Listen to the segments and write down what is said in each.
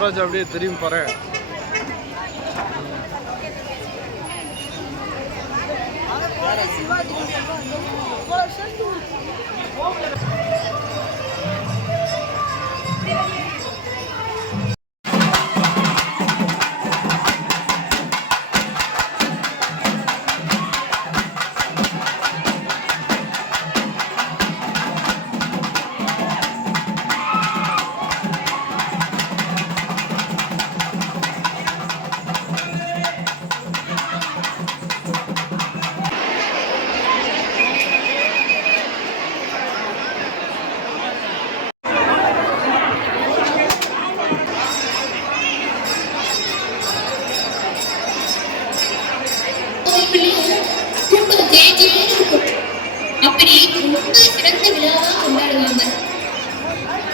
தன்ராஜ் அப்படியே திரும்பி பாரு. கோயில்லையும்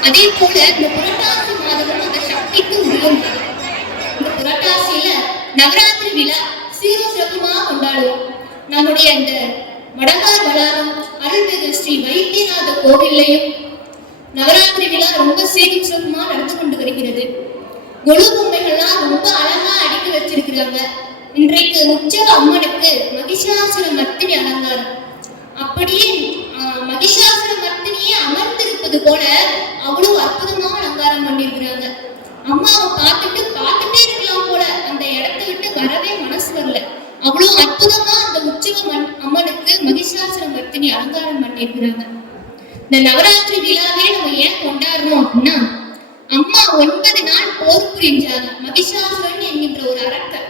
அதே போல இந்த புரட்டாசி மாதமும் அந்த சக்திக்கு உரிய மாதம் இந்த புரட்டாசியில நவராத்திரி விழா சீரும் சிறப்புமா கொண்டாடுவோம். நம்முடைய அந்த வடகார் வளாகம் அருள்மிகு ஸ்ரீ வைத்தியநாத கோவில்லையும் நவராத்திரி விழா ரொம்ப சீரும் சிறப்புமா நடந்து கொண்டு வருகிறது. கொலு பொம்மைகள்லாம் ரொம்ப அழகா அடுக்கி வச்சிருக்கிறாங்க. இன்றைக்கு உற்சவ அம்மனுக்கு மகிஷாசுர மர்த்தினி அலங்காரம். அப்படியே மகிஷாசுர மர்த்தினியே அமர்ந்திருப்பது போல அவ்வளவு அற்புதமா அலங்காரம் பண்ணியிருக்கிறாங்க. அம்மாவை பார்த்துட்டு பார்த்துட்டே இருக்கலாம் போல அந்த இடத்தை விட்டு வரவே மனசு வரல. அவ்வளவு அற்புதமா அந்த உற்சவம் அம்மனுக்கு மகிஷாசுர மர்த்தினி அலங்காரம் பண்ணியிருக்கிறாங்க. இந்த நவராத்திரி விழாவே நம்ம ஏன் கொண்டாடுறோம் அப்படின்னா அம்மா ஒன்பது நாள் போர் புரிஞ்சாங்க மகிஷாசுரன் என்கின்ற ஒரு அரக்கன்.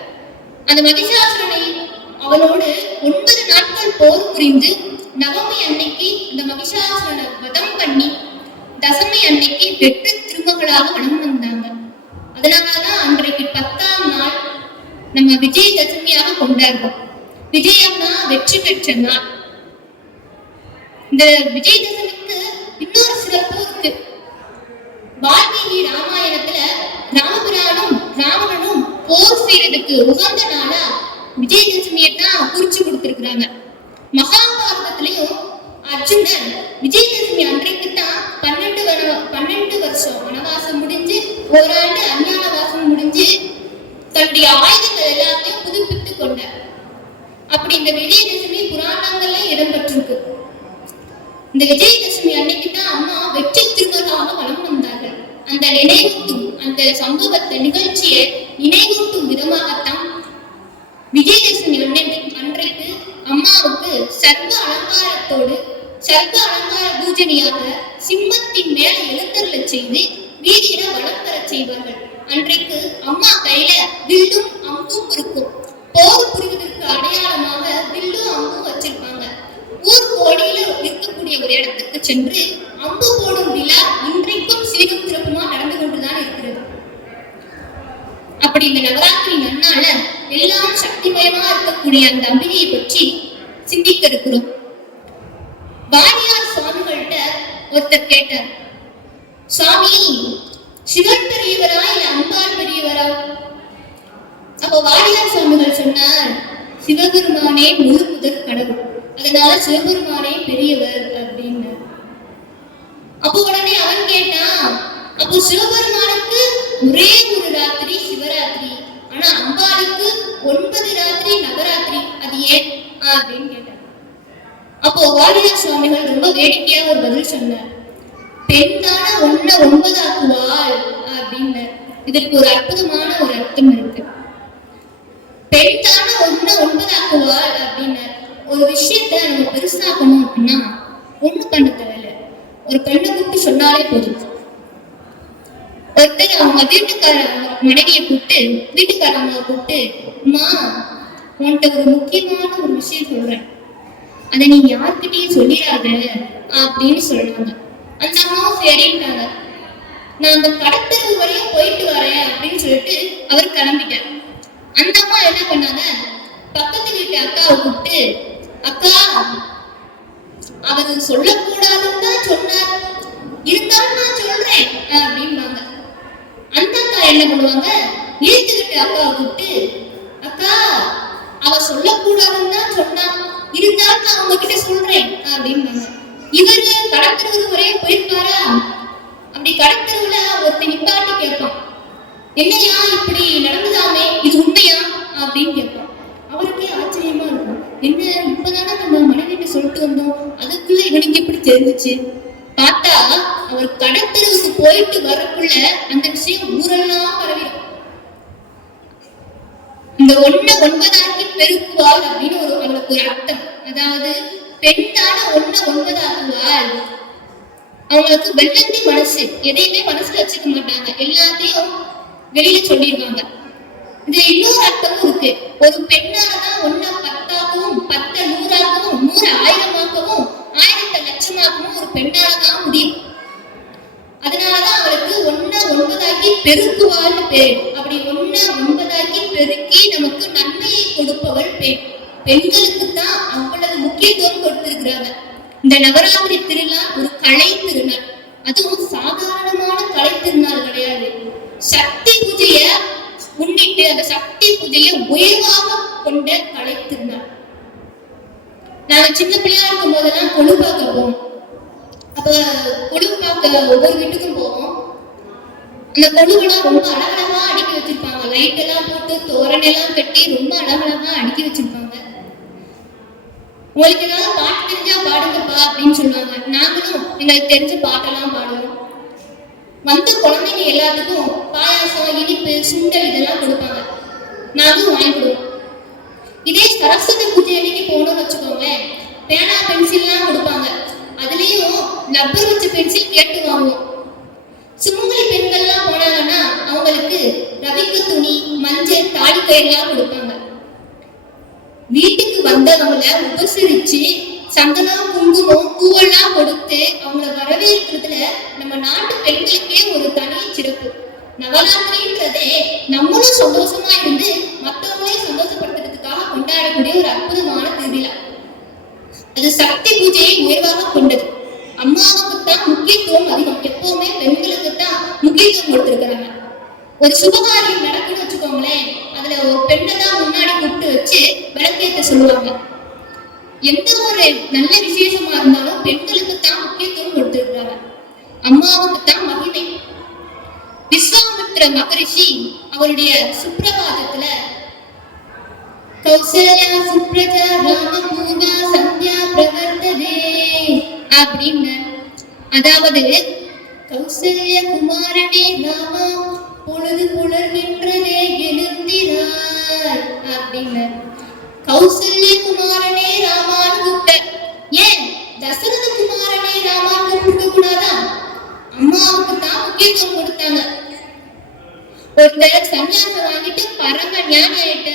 அந்த மகிஷாசுரனை அவளோடு ஒன்பது நாட்கள் போர் புரிந்து நவமி அன்னைக்கு இந்த மகிஷாசுரனை வதம் பண்ணி தசமி அன்னைக்கு வெட்டு திருமகளாக வனம் வந்தாங்க. அதனாலதான் அன்றைக்கு பத்தாம் நாள் நம்ம விஜயதசமியாக கொண்டாடுறோம். விஜயம்னா வெற்றி பெற்ற நாள். இந்த விஜயதசமிக்கு இன்னொரு சிறப்பு இருக்கு. வால்மீகி ராமாயணத்துல ராமபுராணும் ராவணனும் போர் செய்யறதுக்கு உகந்த நாளா விஜயதசமியை தான் குறிச்சு கொடுத்திருக்கிறாங்க. மகாபாரதத்திலையும் அர்ஜுனன் விஜயதசமி அன்றைக்கு தான் பன்னெண்டு வன பன்னெண்டு வருஷம் வனவாசம் முடிஞ்சு ஓராண்டு அஞ்ஞானவாசம் முடிஞ்சு தன்னுடைய ஆயுதங்கள் எல்லாத்தையும் புதுப்பித்துக் கொண்டார். அப்படி இந்த விஜயதசமி புராணங்கள்ல இடம்பெற்றிருக்கு. இந்த விஜயதசமி அன்னைக்கு தான் அம்மா வெற்றி திருமகளாக வலம் வந்தார்கள். அந்த நினைவூட்டும் அந்த சம்பவத்தை நிகழ்ச்சியை நினைவூட்டும் விதமாகத்தான் விஜயதசமி அன்னைக்கு அன்றைக்கு அம்மாவுக்கு சர்வ அலங்காரத்தோடு சர்வ அலங்கார பூஜனியாக சிம்மத்தின் மேல எழுந்தருளச் செய்து வீதியில வளம் பெற செய்வார்கள். அன்றைக்கு அம்மா கையில வில்லும் அம்பும் இருக்கும். போர் புரிவதற்கு அடையாளமாக வில்லும் அம்பும் வச்சிருப்பாங்க. ஊர் கோடியில இருக்கக்கூடிய ஒரு இடத்துக்கு சென்று அம்பு போடும் விழா இன்றைக்கும் சீரும் சிறப்புமா நடந்து கொண்டுதான் இருக்கிறது. அப்படி இந்த நவராத்திரி நன்னால எல்லாம் சக்திமயமா இருக்கக்கூடிய அந்த அம்பிகையை பற்றி சிந்திக்க இருக்கிறோம் வாரியார் சுவாமிகள்கிட்ட ஒருத்தர் கேட்டார் சுவாமி சிவன் பெரியவரா இல்ல அம்பாள் பெரியவரா அப்போ வாரியார் சுவாமிகள் சொன்னார் சிவபெருமானே முழு முதற் கடவுள். அதனால சிவபெருமானே பெரியவர் அப்படின்னு அப்போ உடனே அவன் கேட்டான் அப்போ சிவபெருமானுக்கு ஒரே ஒரு ராத்திரி சிவராத்திரி. ஆனா அம்பாளுக்கு ஒன்பது ராத்திரி நவராத்திரி. அது ஏன்? அப்படின்னு கேட்டான் அப்போ சுவாமிகள் ரொம்ப வேடிக்கையா ஒரு பதில் சொன்னார். பெண் தானே ஒன்ன ஒன்பதாக்குவாள் அப்படின்னு இதற்கு ஒரு அற்புதமான ஒரு அர்த்தம் இருக்கு. பெண் தானே ஒன்ன ஒன்பதாக்குவாள் அப்படின்னு ஒரு விஷயத்த நம்ம பெருசாக்கணும் அப்படின்னா ஒண்ணு பண்ண தேவையில்ல. ஒரு பெண்ணை கூப்பிட்டு சொன்னாலே போதும். ஒருத்தர் அவங்க வீட்டுக்கார மனைவியை கூப்பிட்டு வீட்டுக்காரவங்களை கூப்பிட்டு மா உன்கிட்ட ஒரு முக்கியமான ஒரு விஷயம் சொல்றேன். அதை நீ யார்கிட்டயும் சொல்லிடாத அப்படின்னு சொன்னாங்க அந்த அம்மாவும் சரின்ட்டாங்க நான் அந்த கடத்தெருவு வரையும் போயிட்டு வரேன் அப்படின்னு சொல்லிட்டு அவர் கிளம்பிட்டார். அந்த அம்மா என்ன பண்ணாங்க? பக்கத்து வீட்டு அக்காவை கூப்பிட்டு அக்கா அவர் சொல்லக்கூடாதுன்னு தான் சொன்னார். இருந்தாலும் நான் சொல்றேன் அப்படின்னாங்க அந்த அக்கா என்ன பண்ணுவாங்க? இழுத்துக்கிட்டு அக்காவை கூப்பிட்டு அக்கா அவ சொல்லக்கூடாதுன்னு தான் சொன்னா இருந்தாலும் நான் உங்ககிட்ட சொல்றேன் அப்படின்னு இவரு கடத்தெருவு ஒரே போயிருக்காரா? அப்படி கடத்தெருவுல ஒருத்தன் நிப்பாட்டி கேட்பான். என்னையா இப்படி நடந்ததாமே இது உண்மையா? அப்படின்னு கேட்பான். அவருக்கே ஆச்சரியமா இருக்கும். என்ன இப்பதானே நம்ம மனைவிட்டு சொல்லிட்டு வந்தோம். அதுக்குள்ள இவனுக்கு எப்படி தெரிஞ்சுச்சு? பார்த்தா அவர் கடத்தெருவுக்கு போயிட்டு வரக்குள்ள அந்த விஷயம் ஊரெல்லாம் பரவிடும். இந்த ஒண்ணு ஒன்பதாம் பெருக்குவாள் அப்படின்னு ஒரு அவளுக்கு ஒரு அர்த்தம். அதாவது பெண்தான ஒண்ண ஒன்பதாக்குவாள். அவங்களுக்கு வெள்ளந்தி மனசு. எதையுமே மனசுல வச்சுக்க மாட்டாங்க. எல்லாத்தையும் வெளியில சொல்லிடுவாங்க இது இன்னொரு அர்த்தமும் இருக்கு. ஒரு பெண்ணாலதான் ஒன்ன பத்தாகவும் பத்த நூறாகவும் நூறு ஆயிரமாகவும் ஆயிரத்தை லட்சமாகவும் ஒரு பெண்ணாலதான் முடியும். அதனாலதான் அவளுக்கு ஒன்ன ஒன்பதாக்கி பெருக்குவாள்னு பேர். அப்படி ஒன்ன ஒன்பதாக்கி பெருக்கி நமக்கு நன்மையை கொடுப்பவள் பெண். பெண்களுக்கு தான் அவ்வளவு முக்கியத்துவம் கொடுத்திருக்கிறாங்க. இந்த நவராத்திரி திருவிழா ஒரு கலை திருநாள். அதுவும் சாதாரணமான கலை திருநாள் கிடையாது. சக்தி பூஜைய முன்னிட்டு அந்த சக்தி பூஜையை உயர்வாக கொண்ட கலை திருநாள். நாங்க சின்ன பிள்ளையா இருக்கும் போதெல்லாம் கொழு பார்க்க போவோம். அப்ப கொழு பார்க்க ஒவ்வொரு வீட்டுக்கும் போவோம். அந்த கொழுவெல்லாம் ரொம்ப அழகழகா அடுக்கி வச்சிருப்பாங்க. லைட் எல்லாம் போட்டு தோரணை எல்லாம் கட்டி ரொம்ப அழகழகா அடுக்கி வச்சிருப்பாங்க. உங்களுக்கு ஏதாவது பாட்டு தெரிஞ்சா பாடுங்கப்பா அப்படின்னு சொல்லுவாங்க. நாங்களும் எங்களுக்கு தெரிஞ்ச பாட்டெல்லாம் பாடுவோம். வந்த குழந்தைங்க எல்லாத்துக்கும் பாயாசம் இனிப்பு சுண்டல் இதெல்லாம் கொடுப்பாங்க. நாங்களும் வாங்கிடுவோம். இதே சரஸ்வதி பூஜை அன்னைக்கு போகணும்னு வச்சுக்கோங்களேன். பேனா பென்சில்லாம் கொடுப்பாங்க. அதுலயும் லப்பர் வச்ச பென்சில் கேட்டு வாங்குவோம் சுமங்கலி பெண்கள்லாம் போனாங்கன்னா அவங்களுக்கு ரவிக்கு துணி மஞ்சள் தாலி கயிறுலாம் கொடுப்பாங்க. வீட்டுக்கு வந்தவங்கள உபசரிச்சு சந்தனம் குங்குமம் பூவெல்லாம் கொடுத்து அவங்கள வரவேற்கிறதுல நம்ம நாட்டு பெண்களுக்கே ஒரு தனி சிறப்பு. நவராத்திரின்றதே நம்மளும் சந்தோஷமா இருந்து மற்றவங்களையும் சந்தோஷப்படுத்துறதுக்காக கொண்டாடக்கூடிய ஒரு அற்புதம் அது சக்தி பூஜையை உயர்வாக கொண்டது. அம்மாவுக்கு தான் முக்கியத்துவம் அதிகம். எப்பவுமே பெண்களுக்கு தான் முக்கியத்துவம் கொடுத்திருக்கிறாங்க. ஒரு சுபகாரியம் நடக்குன்னு வச்சுக்கோங்களேன் அதுல ஒரு பெண்ணை தான் முன்னாடி கூப்பிட்டு வச்சு விளக்கேத்த சொல்லுவாங்க. எந்த ஒரு நல்ல விசேஷமா இருந்தாலும் பெண்களுக்கு தான் முக்கியத்துவம் கொடுத்திருக்கிறாங்க. அம்மாவுக்கு தான் மகிமை. விஸ்வாமித்ர மகரிஷி அவருடைய சுப்பிரபாதத்துல கௌசல்யா சுப்ரஜா பூஜா சந்தியா பிரவர்த்ததே அப்படின்னு. அதாவது கௌசல்ய குமாரனே ராமா பொழுது புலர்கின்றதே எழுந்திரார் அப்படின்னு. கௌசல்ய குமாரனே ராமான் கூப்பிட்ட. ஏன்? தசரத குமாரனே ராமான் கூப்பிட்டு கூடாதா? அம்மாவுக்கு தான் முக்கியத்துவம் கொடுத்தாங்க. ஒருத்தர் சன்னியாசம் வாங்கிட்டு பரம ஞானம் ஆயிட்ட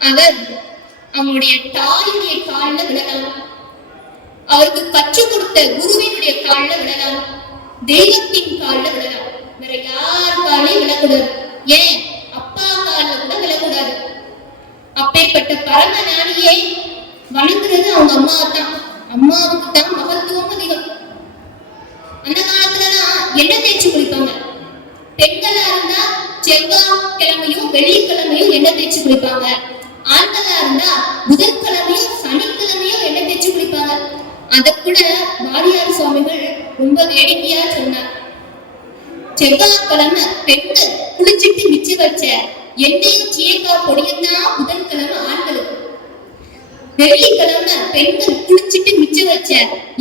அவர் அவனுடைய தாயுடைய காலில் விழலாம். அவருக்கு கற்றுக் கொடுத்த குருவினுடைய கால்ல விழலாம். தெய்வத்தின் காலில் விழலாம். வேற யார் காலையும் விழக்கூடாது. ஏன்? அப்பா காலில் கூட விழக்கூடாது. அப்பேற்பட்ட பரம ஞானியை வணங்குறது அவங்க அம்மாவை தான் அம்மாவுக்கு தான் மகத்துவம் அதிகம். அந்த காலத்துலதான் எண்ணெய் தேய்ச்சி குளிப்பாங்க? பெண்களா இருந்தா செவ்வாய் கிழமையும் வெள்ளிக்கிழமையும் எண்ணெய் தேய்ச்சி குளிப்பாங்க? ஆண்களா இருந்தா புதன்கிழமையும் சனிக்கிழமையும் எண்ணெய் தேய்ச்சி குளிப்பாங்க? அத கூட வாரியார் சுவாமிகள் ரொம்ப வேடிக்கையா சொன்னார். செவ்வாய்க்கிழமை பெண்கள் குளிச்சிட்டு மிச்சு வச்ச எண்ணெயும் சீயக்காய் பொடியும் தான் புதன்கிழமை ஆண்களுக்கு. வெள்ளிக்கிழமை பெண்கள் குளிச்சிட்டு மிச்சு வச்ச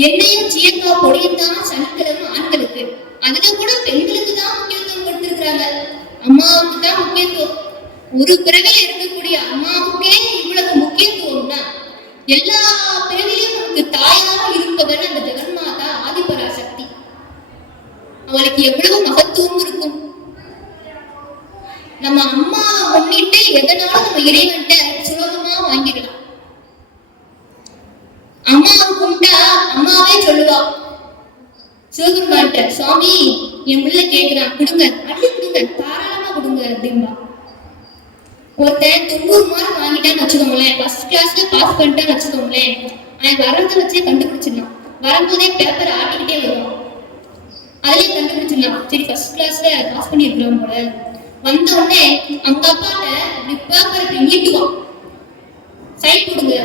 எண்ணெயும் சீயக்காய் பொடியும் தான் சனிக்கிழமை ஆண்களுக்கு. அதுல கூட பெண்களுக்கு தான் முக்கியத்துவம் கொடுத்திருக்கிறாங்க. அம்மாவுக்கு தான் முக்கியத்துவம். ஒரு பிறவில இருக்கக்கூடிய அம்மாவுக்கே இவ்வளவு முக்கியத்துவம்னா எல்லா பிறவிலையும் நமக்கு தாயாக இருப்பவன் அந்த ஜெகன்மாதா ஆதிபராசக்தி. அவளுக்கு எவ்வளவு மகத்துவம் இருக்கும்? நம்ம அம்மா முன்னிட்டு எதனாலும் நம்ம இறைவன்ட்ட சுலபமா வாங்கிடலாம்? அம்மாவை கும்பிட்டா அம்மாவே சொல்லுவா. சிவபெருமான்ட்ட சுவாமி என் உள்ள கேட்கிறான் கொடுங்க அள்ளி கொடுங்க தாராளமா கொடுங்க அப்படின்பா ஒருத்தன் தொண்ணூறு மார்க் வாங்கிட்டான்னு வச்சுக்கோங்களேன். ஃபர்ஸ்ட் கிளாஸ்ல பாஸ் பண்ணிட்டான்னு வச்சுக்கோங்களேன். அவன் வர்றதை வச்சே கண்டுபிடிச்சிடலாம். வரும்போதே பேப்பர் ஆட்டிக்கிட்டே வருவான். அதுலயே கண்டுபிடிச்சிடலாம். சரி ஃபர்ஸ்ட் கிளாஸ்ல பாஸ் பண்ணியிருக்கிறோம் போல. வந்த உடனே அவங்க அப்பாட்ட இப்படி பேப்பர் இப்படி நீட்டுவான். சைட் கொடுங்க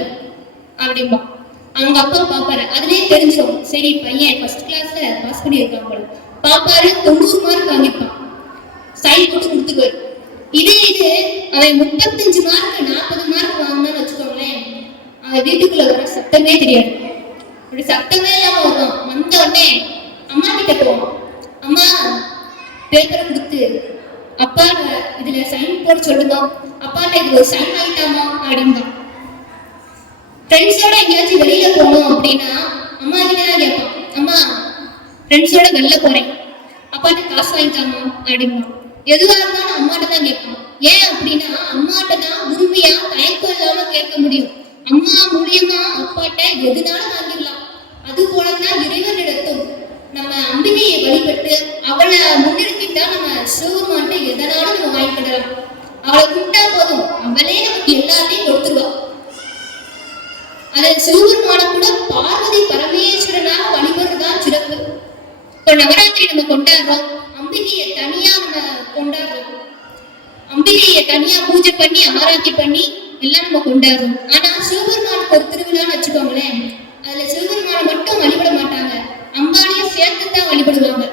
அப்படிம்பா. அவங்க அப்பா பாப்பாரு. அதுலயே தெரிஞ்சிடும். சரி பையன் ஃபர்ஸ்ட் கிளாஸ்ல பாஸ் பண்ணியிருக்கான் போல. பாப்பாரு தொண்ணூறு மார்க் வாங்கியிருப்பான் சைட் போட்டு கொடுத்துருவாரு. இதே இது அவன் முப்பத்தஞ்சு மார்க் நாற்பது மார்க் வாங்கினான்னு வச்சுக்கோங்களேன். அவன் வீட்டுக்குள்ள வர சத்தமே தெரியாது. அப்படி சத்தமே இல்லாம வருவான். வந்த உடனே அம்மா கிட்ட போவான். அம்மா பேப்பரை கொடுத்து அப்பா இதுல சைன் போட சொல்லுங்க. அப்பாட்ட இது ஒரு சைன் ஆகிட்டாமா அப்படின்பான் ஃப்ரெண்ட்ஸோட எங்கேயாச்சும் வெளியில போகணும் அப்படின்னா அம்மா கிட்ட தான் கேட்பான். அம்மா ஃப்ரெண்ட்ஸோட வெளில போறேன். அப்பாட்ட காசு வாங்கிட்டாமா? அப்படின்னா எதுவா இருந்தாலும் அம்மாட்ட தான் கேட்கணும். ஏன் அப்படின்னா அம்மாட்ட தான் உரிமையா தயக்கம் இல்லாம கேட்க முடியும். அம்மா மூலியமா அப்பாட்ட எதுனாலும் வாங்கிடலாம். அது போலதான் இறைவனிடத்தும் நம்ம அம்பிகையை வழிபட்டு அவளை முன்னிறுத்திட்டா நம்ம சிவபெருமான்ட்ட எதனாலும் நம்ம வாங்கிக்கிடலாம் அவளை கூப்பிட்டா போதும். அவளே நமக்கு எல்லாத்தையும் கொடுத்துருவா. அதை சிவபெருமான கூட பார்வதி பரமேஸ்வரனாக வழிபடுறதா சிறப்பு. இப்போ நவராத்திரி நம்ம கொண்டாடுறோம். அம்பிகையை தனியா நம்ம கொண்டாடுறோம். அம்பிகையை தனியா பூஜை பண்ணி ஆராய்ச்சி பண்ணி எல்லாம் நம்ம கொண்டாடுறோம். ஆனா சிவபெருமானுக்கு ஒரு திருவிழான்னு வச்சுக்கோங்களேன். அதுல சிவபெருமானை மட்டும் வழிபட மாட்டாங்க. அம்பாளையும் சேர்த்து தான் வழிபடுவாங்க.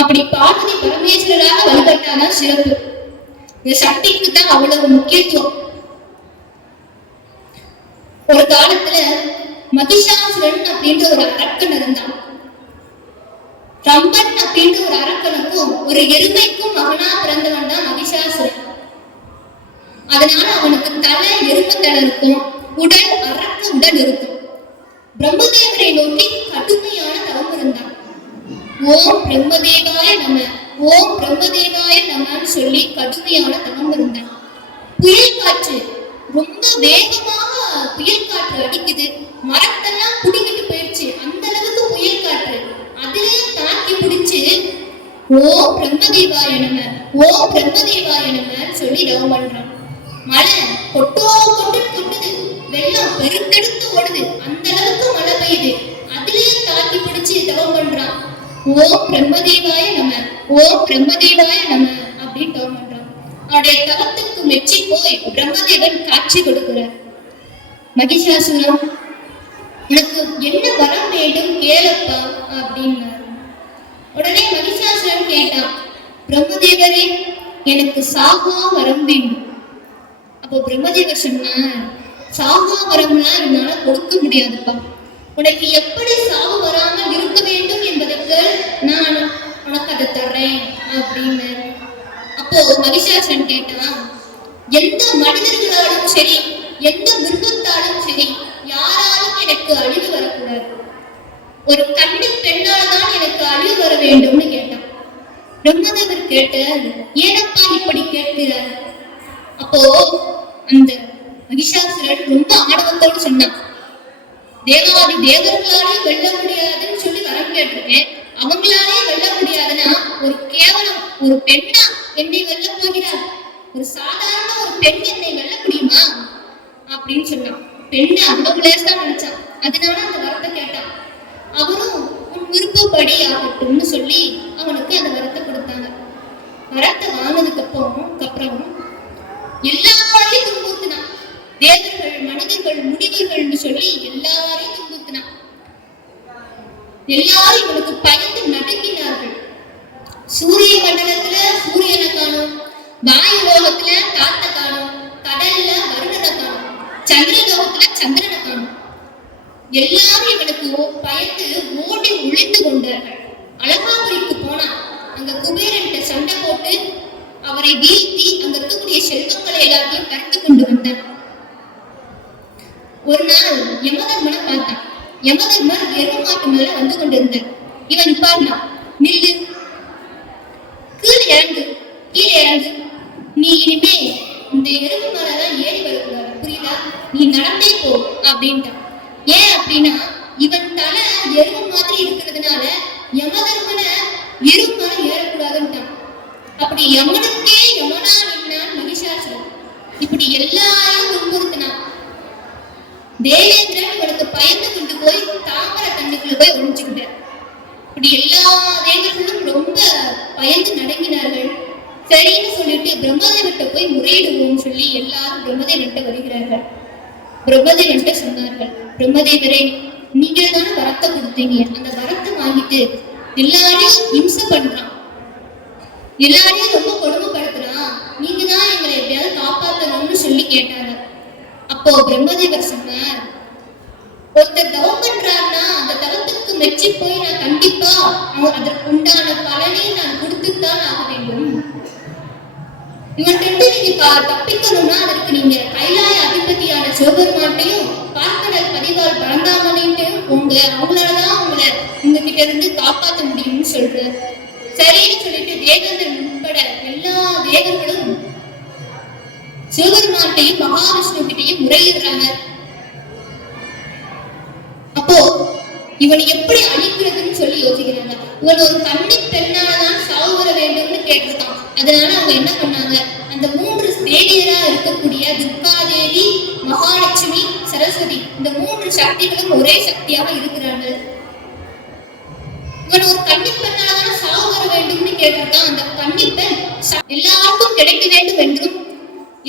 அப்படி பார்வதி பரமேஸ்வரராக வழிபட்டாதான் சிறப்பு. இந்த சக்திக்கு தான் அவ்வளவு முக்கியத்துவம். ஒரு காலத்துல மகிஷாசுரன் அப்படின்ற ஒரு அரக்கன் இருந்தான். ரம்பன் அப்படின்ற ஒரு அரக்கனுக்கும் ஒரு எருமைக்கும் மகனா பிறந்தவன் தான் மகிஷாசுரன். அதனால அவனுக்கு தலை எருமை தலை இருக்கும் உடல் அரக்க உடல் இருக்கும். பிரம்மதேவரை நோக்கி கடுமையான தவம் இருந்தான். ஓம் பிரம்மதேவாய நம ஓம் பிரம்மதேவாய நமன்னு சொல்லி கடுமையான தவம் இருந்தான். புயல் காற்று ரொம்ப வேகமாக புயல் காற்று அடிக்குது. மரத்தெல்லாம் புடிங்கிட்டு போயிடுச்சு அந்த அளவுக்கு புயல் காற்று அதுலயும் தாக்கி பிடிச்சு ஓ பிரம்மதேவாய நம ஓ பிரம்மதேவாய நம சொல்லி தவம் பண்றான் மழை கொட்டோ கொட்டு கொட்டுது. வெள்ளம் பெருக்கெடுத்து ஓடுது. அந்த அளவுக்கு மழை பெய்யுது. அதுலயே தாக்கி பிடிச்சு தவம் பண்றான் ஓ பிரம்மதேவாய நம ஓ பிரம்மதேவாய நம அப்படின்னு தவம் பண்றான் அவருடைய தவத்துக்கு மெச்சி போய் பிரம்மதேவன் காட்சி கொடுக்கிறார். மகிஷாசுரம் உனக்கு என்ன வரம் வேண்டும் கேளப்பா அப்படின்னார். உடனே கேட்டான். பிரம்மதேவரே எனக்கு சாகா வரம் வேண்டும். அப்போ பிரம்மதேவர் சொன்னார் சாகா வரம்லாம் என்னால கொடுக்க முடியாதுப்பா. உனக்கு எப்படி சாவு வராமல் இருக்க வேண்டும் என்பதற்கு நான் உனக்கு அதை தர்றேன் அப்படின்னு. அப்போ மகிஷாசன் கேட்டான் எந்த மனிதர்களாலும் சரி எந்த மிருகத்தாலும் சரி யாராலும் எனக்கு அழிவு வரக்கூடாது. ஒரு கண்ணு பெண்ணால் தான் எனக்கு அழிவு வர வேண்டும்னு கேட்டான். பிரம்மதேவர் கேட்டு ஏனப்பா இப்படி கேட்கிறார் அப்போ அந்த மகிஷாசுரன் ரொம்ப ஆணவத்தோடு சொன்னான் தேவாதி தேவர்களாலே வெல்ல முடியாதுன்னு சொல்லி வரம் கேட்டிருக்கேன். அவங்களாலே வெல்ல முடியாதுன்னா ஒரு கேவலம் ஒரு பெண்ணா என்னை வெல்ல போகிறார் ஒரு சாதாரண ஒரு பெண் என்னை வெல்ல முடியுமா? அப்படின்னு சொன்னான். பெண்ணு அவ்வளவு லேசா நினைச்சான். அதனால அந்த வரத்தை கேட்டான். அவரும் உன் விருப்பப்படி ஆகட்டும்னு சொல்லி அவனுக்கு அந்த வரத்தை வரத்தை வாங்கினதுக்கு அப்புறம் அப்புறம் எல்லாரையும் துன்புறுத்தினான். தேவர்கள் மனிதர்கள் முனிவர்கள்னு சொல்லி எல்லாரையும் துன்புறுத்தினான். எல்லாரும் இவனுக்கு பயந்து நடுங்கினார்கள். சூரிய மண்டலத்துல சூரியனை காணும் வாயு லோகத்துல காத்த காணும் கடல்ல வருடனை காணும் சந்திர லோகத்துல சந்திரனை காணும். எல்லாரும் இவனுக்கு பயந்து ஓடி ஒளிந்து கொண்டார்கள். அழகாபுரிக்கு போனான். அங்க குபேரன்ட்ட சண்டை போட்டு அவரை வீழ்த்தி அங்க இருக்கக்கூடிய செல்வங்களை எல்லாத்தையும் பறந்து கொண்டு வந்தார். ஒரு நாள் யமதர்மனை பார்த்தான். யமதர்மர் எருமாட்டு மேல வந்து கொண்டிருந்தார். இவன் நிப்பாட்டினான் நில்லு. கீழே இறங்கு கீழே இறங்கு. நீ இனிமே இந்த எருமை மேலதான் ஏறி வரக்கூடாது. புரியுதா? நீ நடந்தே போ அப்படின்ட்டான். ஏன் அப்படின்னா இவன் தலை எருமை மாதிரி இருக்கிறதுனால யமதர்மனை எருமா ஏறக்கூடாதுன்ட்டான். அப்படி யமனுக்கே யமனா நின்னான் மகிஷாசுரன் இப்படி எல்லாரையும் துன்புறுத்தினான். தேவேந்திரன் இவனுக்கு பயந்து கொண்டு போய் தாமரை தண்ணிக்குள்ள போய் ஒழிச்சுக்கிட்டார் இப்படி எல்லா தேவர்களும் ரொம்ப பயந்து நடங்கினார்கள். சரின்னு சொல்லிட்டு பிரம்மதேவன்கிட்ட போய் முறையிடுவோம்னு சொல்லி எல்லாரும் பிரம்மதேவன்கிட்ட வருகிறார்கள். பிரம்மதேவன்கிட்ட சொன்னார்கள் பிரம்மதேவரே நீங்க தானே வரத்தை கொடுத்தீங்க. அந்த வரத்தை வாங்கிட்டு எல்லாரையும் இம்சை பண்றான். எல்லாரையும் ரொம்ப கொடுமைப்படுத்துறான். நீங்க தான் எங்களை எப்படியாவது காப்பாத்தணும்னு சொல்லி கேட்டாங்க. அப்போ பிரம்மதேவர் சொன்னார் ஒருத்தர் தவம் பண்றாருன்னா அந்த தவத்துக்கு மெச்சி போய் நான் கண்டிப்பா அதற்கு உண்டான பலனையும் நான் கொடுத்து இவன்கிட்ட நீங்க தப்பிக்கணும்னா அதற்கு நீங்க கைலாய அதிபதியான சிவபெருமான்ட்டையும் பார்க்கடல் பதிவால் பழந்தாமனைட்டு உங்க அவங்களாலதான் உங்களை உங்ககிட்ட இருந்து காப்பாற்ற முடியும்னு சொல்றாரு சரின்னு சொல்லிட்டு தேவர்கள் உட்பட எல்லா தேவர்களும் சிவபெருமாட்டையும் மகாவிஷ்ணு கிட்டையும் முறையிடுறாங்க. அப்போ இவனை எப்படி அழிக்கிறதுன்னு சொல்லி யோசிக்கிறாங்க. இவன் ஒரு கன்னி பெண்ணாலதான் சாவு வர வேண்டும். கேட்டிருக்கான். அதனால அவங்க என்ன பண்ணாங்க? அந்த மூன்று தேவியரா இருக்கக்கூடிய துர்காதேவி மகாலட்சுமி சரஸ்வதி இந்த மூன்று சக்திகளும் ஒரே சக்தியாக இருக்கிறார்கள். இவன் ஒரு கன்னி சாவு வர வேண்டும்னு கேட்டிருக்கான். அந்த கன்னி எல்லாருக்கும் கிடைக்க வேண்டும் என்றும்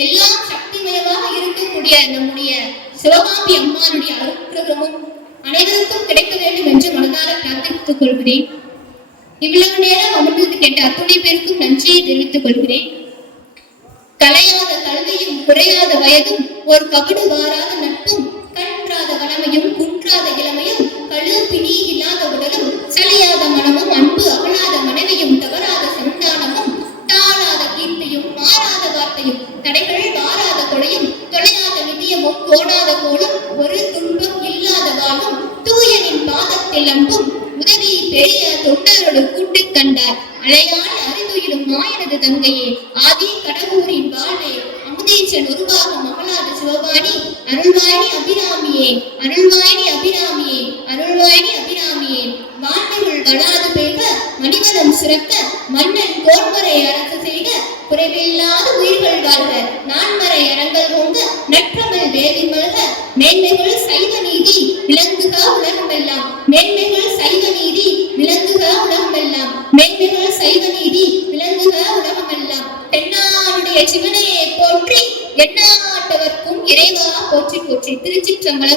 எல்லாம் சக்திமயமாக இருக்கக்கூடிய நம்முடைய சிவகாமி அம்மானுடைய அருக்கிரகமும் அனைவருக்கும் கிடைக்க வேண்டும் என்று மனதார பிரார்த்தித்துக் கொள்கிறேன். இவ்வளவு நேரம் அமர்ந்தது கேட்ட அத்துணை பேருக்கும் நன்றியை தெரிவித்துக் கொள்கிறேன். கலையாத கல்வியும் குறையாத வயதும் ஒரு கபடு வாராத நட்பும் கன்றாத வளமையும் குன்றாத இளமையும் கழு பிணி இல்லாத உடலும் சலியாத மனமும் அன்பு அகலாத மனைவியும் தவறாத சந்தானமும் தாழாத கீர்த்தியும் மாறாத வார்த்தையும் தடைகள் வாராத கொலையும் தொலையாத நிதியமும் கோடாத கோலும் ஒரு துன்பம் இல்லாத வாழும் தூயனின் பாதத்தில் அம்பும் தொண்டரோடு கூட்டு கண்ட அழையாள் அறிந்துயிரும் மாயனது தங்கையே ஆதி கடவுரின் வாழ்வே அமுதேசன் உருவாக மகளாத சிவபாணி அருள்வாணி அபிராமியே அருள்வாணி அபிராமியே அருள்வாணி அபிராமியே. வான்மைகள் வளாது பெருக மணிவலம் சிறக்க மண் சிவனையை